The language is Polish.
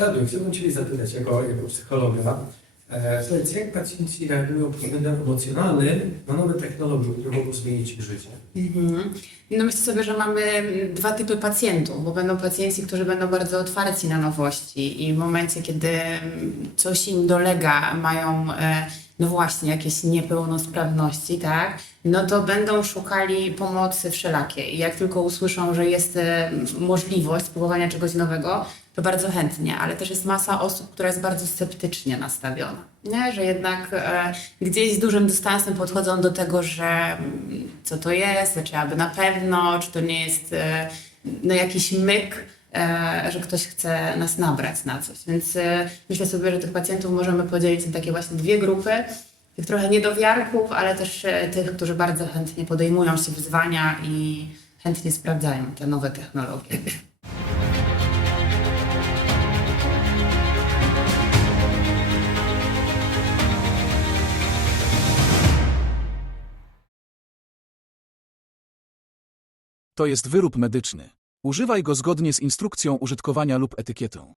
Tadu, chciałbym Ciebie zapytać jako, jako psychologa. E, Słuchajcie, jak pacjenci reagują pod względem emocjonalnym na nowe technologie, które mogą zmienić ich życie? Mhm. No myślę sobie, że mamy dwa typy pacjentów, bo będą pacjenci, którzy będą bardzo otwarci na nowości i w momencie, kiedy coś im dolega, mają e, no właśnie jakieś niepełnosprawności, tak, no to będą szukali pomocy wszelakiej. Jak tylko usłyszą, że jest e, możliwość spróbowania czegoś nowego, to bardzo chętnie, ale też jest masa osób, która jest bardzo sceptycznie nastawiona, nie? że jednak e, gdzieś z dużym dystansem podchodzą do tego, że mm, co to jest, czy aby na pewno, czy to nie jest e, no, jakiś myk, że ktoś chce nas nabrać na coś. Więc e, myślę sobie, że tych pacjentów możemy podzielić na takie właśnie dwie grupy. Tych trochę niedowiarków, ale też e, tych, którzy bardzo chętnie podejmują się wyzwania i chętnie sprawdzają te nowe technologie. To jest wyrób medyczny. Używaj go zgodnie z instrukcją użytkowania lub etykietą.